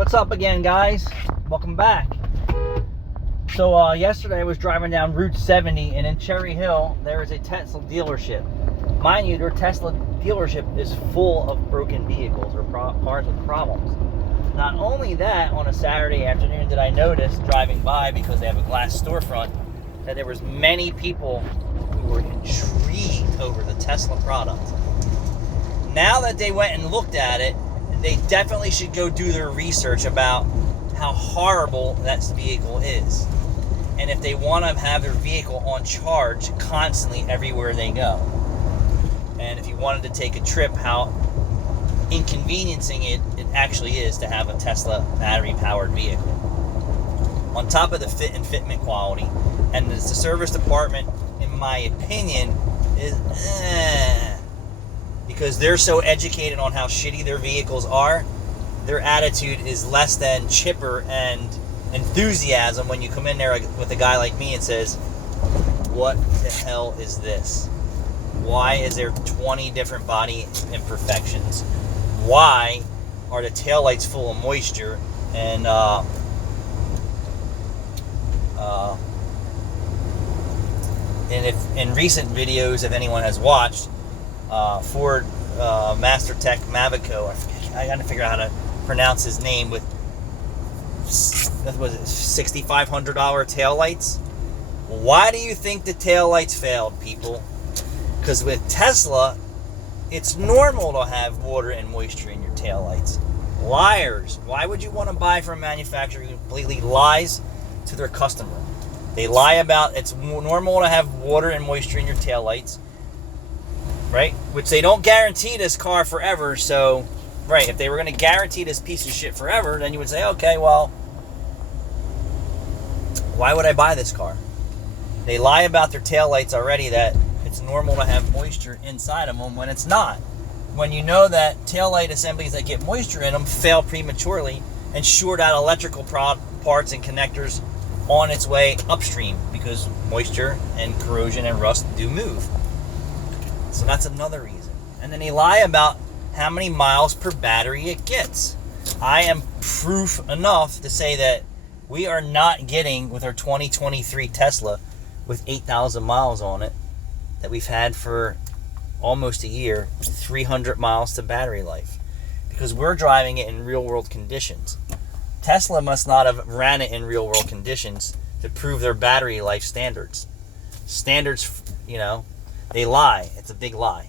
What's up again, guys? Welcome back. So yesterday I was driving down Route 70, and in Cherry Hill there is a Tesla dealership. Mind you, their Tesla dealership is full of broken vehicles or cars with problems. Not only that, on a Saturday afternoon did I notice driving by, because they have a glass storefront, that there was many people who were intrigued over the Tesla product. Now that they went and looked at it, they definitely should go do their research about how horrible that vehicle is. And if they want to have their vehicle on charge constantly everywhere they go. And if you wanted to take a trip, how inconveniencing it actually is to have a Tesla battery-powered vehicle. On top of the fit and fitment quality, and the service department, in my opinion, is because they're so educated on how shitty their vehicles are, their attitude is less than chipper and enthusiasm when you come in there with a guy like me and says, what the hell is this? Why is there 20 different body imperfections? Why are the taillights full of moisture? And if in recent videos, if anyone has watched, Ford Master Tech Mavico, I got to figure out how to pronounce his name, with $6,500 taillights. Why do you think the taillights failed, people? Because with Tesla, it's normal to have water and moisture in your taillights. Liars. Why would you want to buy from a manufacturer who completely lies to their customer? They lie about it's normal to have water and moisture in your taillights, right? Which they don't guarantee this car forever. So, right, if they were going to guarantee this piece of shit forever, then you would say, okay, well, why would I buy this car? They lie about their taillights already, that it's normal to have moisture inside of them when it's not. When you know that taillight assemblies that get moisture in them fail prematurely and short out electrical parts and connectors on its way upstream, because moisture and corrosion and rust do move. So that's another reason. And then they lie about how many miles per battery it gets. I am proof enough to say that we are not getting, with our 2023 Tesla with 8,000 miles on it, that we've had for almost a year, 300 miles to battery life, because we're driving it in real world conditions. Tesla must not have ran it in real world conditions to prove their battery life standards. Standards, they lie. It's a big lie.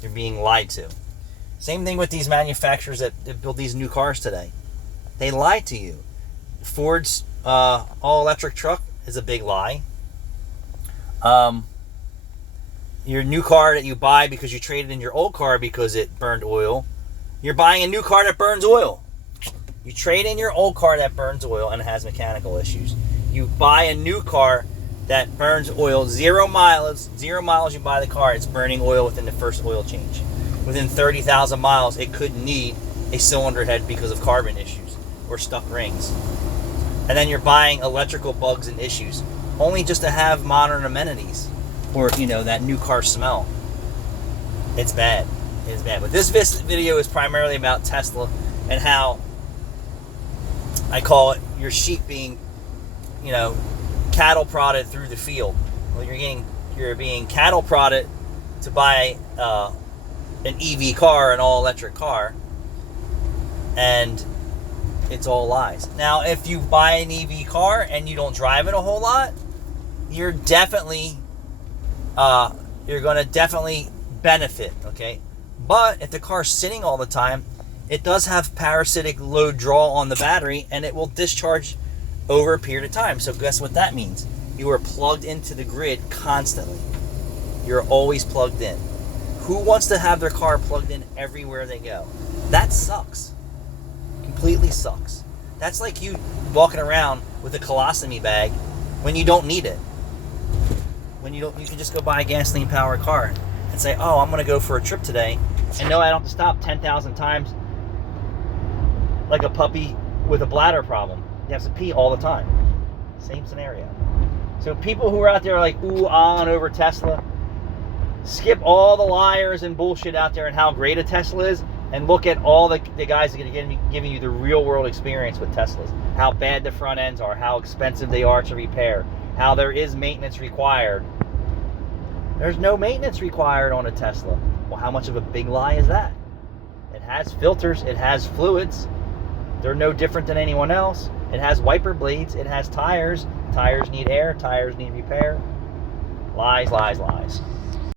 You're being lied to. Same thing with these manufacturers that build these new cars today. They lie to you. Ford's all-electric truck is a big lie. Your new car that you buy because you traded in your old car because it burned oil, you're buying a new car that burns oil. You trade in your old car that burns oil and has mechanical issues. You buy a new car that burns oil, 0 miles you buy the car, it's burning oil within the first oil change. Within 30,000 miles, it could need a cylinder head because of carbon issues or stuck rings. And then you're buying electrical bugs and issues, only just to have modern amenities, or that new car smell. It's bad. It's bad. But this video is primarily about Tesla and how I call it your sheep being, cattle prodded through the field. Well, you're being cattle prodded to buy an EV car, an all-electric car, and it's all lies. Now, if you buy an EV car and you don't drive it a whole lot, you're definitely you're going to definitely benefit, okay? But if the car's sitting all the time, it does have parasitic load draw on the battery, and it will discharge over a period of time. So guess what that means? You are plugged into the grid constantly. You're always plugged in. Who wants to have their car plugged in everywhere they go? That sucks. Completely sucks. That's like you walking around with a colostomy bag when you don't need it. You can just go buy a gasoline powered car and say, oh, I'm going to go for a trip today, and no, I don't have to stop 10,000 times like a puppy with a bladder problem. You have to pee all the time. Same scenario. So people who are out there like ooh on over Tesla, skip all the liars and bullshit out there and how great a Tesla is, and look at all the guys that are giving you the real world experience with Teslas. How bad the front ends are, how expensive they are to repair, how there is maintenance required. There's no maintenance required on a Tesla. Well, how much of a big lie is that? It has filters, it has fluids. They're no different than anyone else. It has wiper blades, it has tires. Tires need air, tires need repair. Lies, lies, lies.